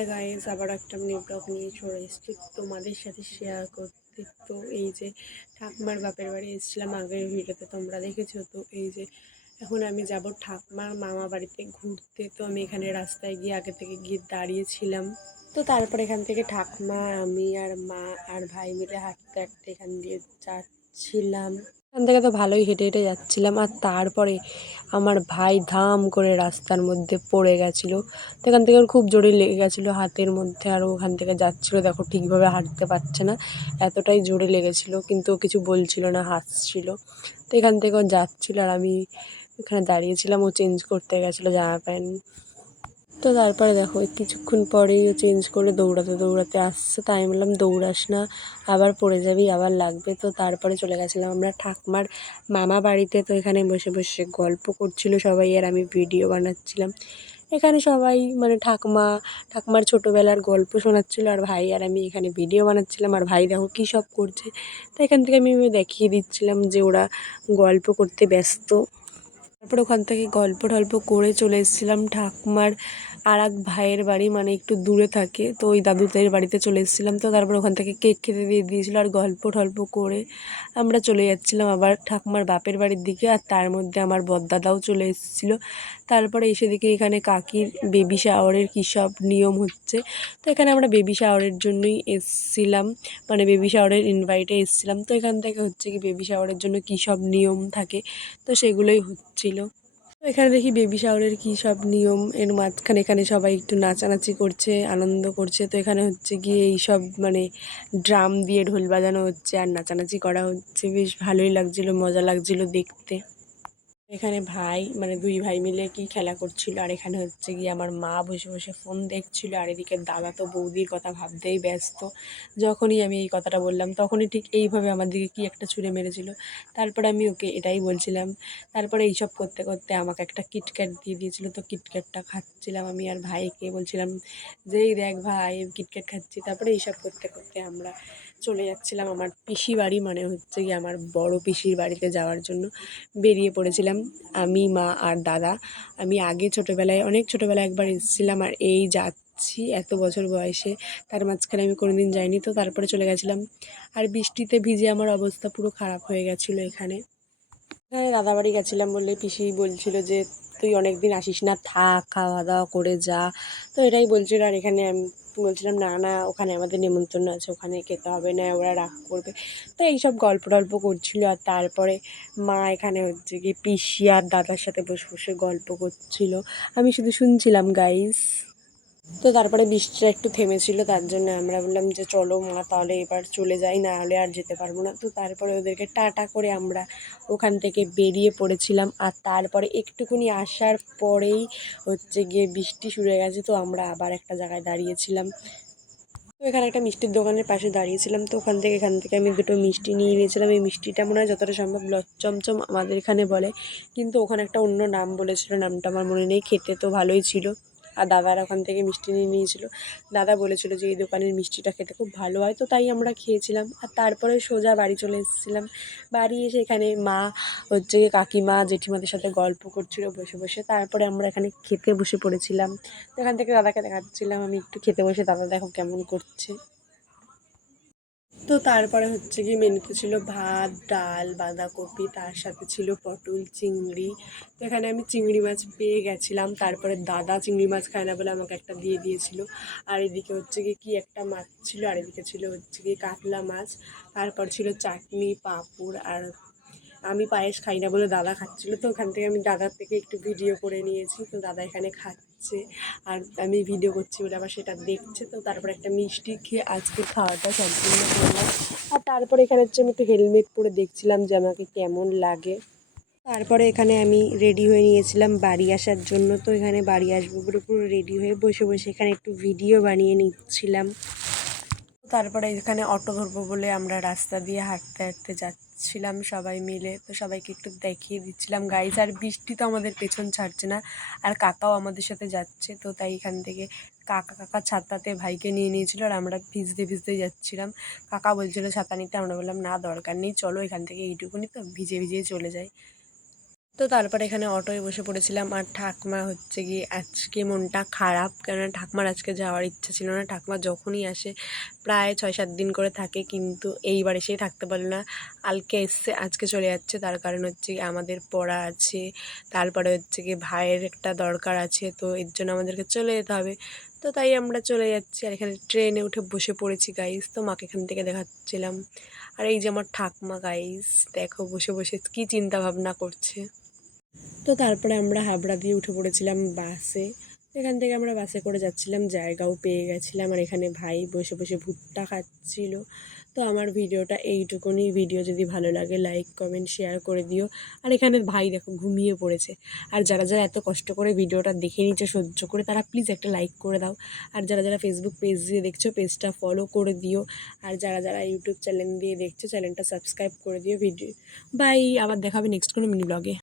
Hi guys, আবার একটা new blog নিয়ে চলে এসেছি তোমাদের সাথে শেয়ার করতে। তো এই যে ঠাকুমার বাপের বাড়ি এসেছিলাম আগের ভিডিওতে তোমরা দেখেছো। তো এই যে এখন আমি যাব ঠাকুমার মামা বাড়িতে ঘুরতে। তো আমি এখানে রাস্তায় গিয়ে আগে থেকে গিয়ে দাঁড়িয়েছিলাম। তো তারপর এখান থেকে ঠাকুমা, আমি আর মা আর ভাই মিলে হাঁটতে হাঁটতে এখান দিয়ে যাচ্ছিলাম। এখান থেকে তো ভালোই হেঁটে হেঁটে যাচ্ছিলাম, আর তারপরে আমার ভাই ধাম করে রাস্তার মধ্যে পড়ে গেছিলো। তো এখান থেকে ওর খুব জোরে লেগে গেছিলো হাতের মধ্যে, আর ওখান থেকে যাচ্ছিলো, দেখো ঠিকভাবে হাঁটতে পারছে না, এতটাই জোরে লেগেছিলো। কিন্তু ও কিছু বলছিল না, হাসছিল। তো এখান থেকে ও যাচ্ছিলো আর আমি এখানে দাঁড়িয়েছিলাম। ও চেঞ্জ করতে গেছিলো জামা প্যান্ট। তো তারপরে দেখো কিছুক্ষণ পরেই ও চেঞ্জ করে দৌড়াতে দৌড়াতে আসছে। তাই আমি বললাম দৌড়াস না, আবার পড়ে যাবি, আবার লাগবে। তো তারপরে চলে গেছিলাম আমরা ঠাকুমার মামা বাড়িতে। তো এখানে বসে বসে গল্প করছিল সবাই, আর আমি ভিডিও বানাচ্ছিলাম। এখানে সবাই মানে ঠাকুমার ছোটোবেলার গল্প শোনাচ্ছিলো, আর ভাই আর আমি এখানে ভিডিও বানাচ্ছিলাম। আর ভাই দেখো কী সব করছে। তো এখান থেকে আমি দেখিয়ে দিচ্ছিলাম যে ওরা গল্প করতে ব্যস্ত। তারপর ওখান থেকে গল্প টল্প করে চলে এসেছিলাম ঠাকুমার আর এক ভাইয়ের বাড়ি, মানে একটু দূরে থাকে। তো ওই দাদুদের বাড়িতে চলে এসেছিলাম। তো তারপর ওখান থেকে কেক খেতে দিয়ে দিয়েছিলো, আর গল্প টল্প করে আমরা চলে যাচ্ছিলাম আবার ঠাকুমার বাপের বাড়ির দিকে। আর তার মধ্যে আমার বড়দাদাও চলে এসেছিলো। তারপরে এসে দেখি এখানে কাকির বেবি শাওয়ারের কী সব নিয়ম হচ্ছে। তো এখানে আমরা বেবি শাওয়ারের জন্যই এসেছিলাম, মানে বেবি শাওয়ারের ইনভাইটে এসেছিলাম। তো এখান থেকে হচ্ছে কি বেবি শাওয়ারের জন্য কী সব নিয়ম থাকে, তো সেগুলোই হচ্ছিল। তো এখানে দেখি বেবি শাওয়ারের কী সব নিয়ম, এর মাঝখানে এখানে সবাই একটু নাচানাচি করছে, আনন্দ করছে। তো এখানে হচ্ছে গিয়ে এইসব মানে ড্রাম দিয়ে ঢোল বাজানো হচ্ছে আর নাচানাচি করা হচ্ছে। বেশ ভালোই লাগছিলো, মজা লাগছিলো দেখতে। এখানে ভাই মানে দুই ভাই মিলে কি খেলা করছিল, আর এখানে হচ্ছে গিয়ে আমার মা বসে বসে ফোন দেখছিল, আর এদিকে দাদা তো বৌদির কথা ভাবতেই ব্যস্ত। যখনই আমি এই কথাটা বললাম তখনই ঠিক এইভাবে আমার দিকে কি একটা ছুঁড়ে মেরেছিল। তারপরে আমি ওকে এটাই বলছিলাম। তারপরে এইসব করতে করতে আমাকে একটা কিটক্যাট দিয়ে দিয়েছিল। তো কিটক্যাটটা খাচ্ছিলাম আমি, আর ভাইকে বলছিলাম যে এই দেখ ভাই কিটক্যাট খাচ্ছি। তারপরে এইসব করতে করতে আমরা চলে যাচ্ছিলাম আমার পিসি বাড়ি, মানে হচ্ছে গিয়ে আমার বড় পিসির বাড়িতে যাওয়ার জন্য বেরিয়ে পড়েছিলাম আমি, মা আর দাদা। আমি আগে ছোটোবেলায় অনেক ছোটোবেলায় একবার এসেছিলাম, আর এই যাচ্ছি এত বছর বয়সে, তার মাঝখানে আমি কোনো দিন যাইনি। তো তারপরে চলে গেছিলাম, আর বৃষ্টিতে ভিজে আমার অবস্থা পুরো খারাপ হয়ে গেছিলো। এখানে দাদা বাড়ি গেছিলাম বলে পিসি বলছিল যে তুই অনেক দিন আসিস না, থাক, খাওয়া দাওয়া করে যা। তো এটাই বলছিল। আর এখানে আমি বলছিলাম না না, ওখানে আমাদের নেমন্তন্ন আছে, ওখানে খেতে হবে না, ওরা রাগ করবে। তো এইসব গল্প টল্প করছিল। আর তারপরে মা এখানে হচ্ছে কি পিসি আর দাদার সাথে বসে বসে গল্প করছিল, আমি শুধু শুনছিলাম গাইস। তো তারপরে বৃষ্টিটা একটু থেমেছিল, তার জন্য আমরা বললাম যে চলো মা তাহলে এবার চলে যাই, না হলে আর যেতে পারবো না। তো তারপরে ওদেরকে টাটা করে আমরা ওখান থেকে বেরিয়ে পড়েছিলাম। আর তারপরে একটুকুনি আসার পরেই হচ্ছে গিয়ে বৃষ্টি শুরু হয়ে গেছে। তো আমরা আবার একটা জায়গায় দাঁড়িয়েছিলাম। তো এখানে একটা মিষ্টির দোকানের পাশে দাঁড়িয়েছিলাম। তো এখান থেকে আমি দুটো মিষ্টি নিয়ে নিয়েছিলাম। এই মিষ্টিটা মনে হয় যতটা সম্ভব লচ্চমচম আমাদের এখানে বলে, কিন্তু ওখানে একটা অন্য নাম বলেছিল, নামটা আমার মনে নেই। খেতে তো ভালোই ছিল। আর দাদারা ওখান থেকে মিষ্টি নিয়ে নিয়েছিল। দাদা বলেছিল যে এই দোকানের মিষ্টিটা খেতে খুব ভালো হয়, তো তাই আমরা খেয়েছিলাম। আর তারপরে সোজা বাড়ি চলে এসেছিলাম। বাড়ি এসে এখানে মা হচ্ছে কাকিমা জেঠিমাদের সাথে গল্প করছিল বসে বসে। তারপরে আমরা এখানে খেতে বসে পড়েছিলাম। তো এখান থেকে দাদাকে দেখাচ্ছিলাম আমি একটু খেতে বসে, দাদা দেখো কেমন করছে। তো তারপরে হচ্ছে কি মেনুতে ছিল ভাত, ডাল, বাঁধাকপি, তার সাথে ছিল পটল, চিংড়ি। তো এখানে আমি চিংড়ি মাছ পেয়ে গেছিলাম। তারপরে দাদা চিংড়ি মাছ খায় না বলে আমাকে একটা দিয়ে দিয়েছিল। আর এদিকে হচ্ছে কি কী একটা মাছ ছিল, আর এদিকে ছিল হচ্ছে কি কাতলা মাছ। তারপর ছিল চাটনি, পাঁপড়, আর আমি পায়েস খাই না বলে দাদা খাচ্ছিলো। তো ওখান থেকে আমি দাদার থেকে একটু ভিডিও করে নিয়েছি। তো দাদা এখানে খাচ্ছে, আর আমি ভিডিও করছি বলে আবার সেটা দেখছে। তো তারপরে একটা মিষ্টি খেয়ে আজকে খাওয়াটা সম্পূর্ণ করলাম। আর তারপরে এখানে হচ্ছে আমি একটু হেলমেট পরে দেখছিলাম যে আমাকে কেমন লাগে। তারপরে এখানে আমি রেডি হয়ে নিয়েছিলাম বাড়ি আসার জন্য। তো এখানে বাড়ি আসবো পুরো পুরো রেডি হয়ে বসে বসে এখানে একটু ভিডিও বানিয়ে নিচ্ছিলাম। তারপরে এখানে অটো ধরবো বলে আমরা রাস্তা দিয়ে হাঁটতে হাঁটতে যাচ্ছিলাম সবাই মিলে। তো সবাইকে একটু দেখিয়ে দিচ্ছিলাম গাইজ। আর বৃষ্টি তো আমাদের পেছন ছাড়ছে না, আর কাকাও আমাদের সাথে যাচ্ছে। তো তাই এখান থেকে কাকা ছাতাতে ভাইকে নিয়ে নিয়েছিল, আর আমরা ভিজতে ভিজতে যাচ্ছিলাম। কাকা বলছিল ছাতা নিতে, আমরা বললাম না দরকার নেই, চলো এখান থেকে এইটুকুনি তো ভিজে ভিজে চলে যাই। তো তারপরে এখানে অটোয় বসে পড়েছিলাম। আর ঠাকমা হচ্ছে গিয়ে আজকে মনটা খারাপ, কেননা ঠাকমার আজকে যাওয়ার ইচ্ছা ছিল না। ঠাকমা যখনই আসে প্রায় 6-7 দিন করে থাকে, কিন্তু এইবার এসেই থাকতে পারলো না। কালকে এসছে, আজকে চলে যাচ্ছে। তার কারণ হচ্ছে গিয়ে আমাদের পড়া আছে, তারপরে হচ্ছে গিয়ে ভাইয়ের একটা দরকার আছে, তো এর জন্য আমাদেরকে চলে যেতে হবে। তো তাই আমরা চলে যাচ্ছি। আর এখানে ট্রেনে উঠে বসে পড়েছি গাইস। তো মাকে এখান থেকে দেখাচ্ছিলাম। আর এই যে আমার ঠাকমা গাইস, দেখো বসে বসে কী চিন্তা ভাবনা করছে। তো তারপরে আমরা হাবড়া দিয়ে উঠে পড়েছিলাম বাসে। এখান থেকে আমরা বাসে করে যাচ্ছিলাম, জায়গাও পেয়ে গেছিলাম। আর এখানে ভাই বসে বসে ভুট্টা খাচ্ছিল। তো আমার ভিডিওটা এইটুকুনি। ভিডিও যদি ভালো লাগে লাইক কমেন্ট শেয়ার করে দিও। আর এখানে ভাই দেখো ঘুমিয়ে পড়েছে। আর যারা যারা এত কষ্ট করে ভিডিওটা দেখে নিচ্ছে সহ্য করে, তারা প্লিজ একটা লাইক করে দাও। আর যারা যারা ফেসবুক পেজ দিয়ে দেখছো পেজটা ফলো করে দিও। আর যারা যারা ইউটিউব চ্যানেল দিয়ে দেখছো চ্যানেলটা সাবস্ক্রাইব করে দিও। ভিডিও বাই, আবার দেখাবে নেক্সট কোনো মিনি ব্লগে।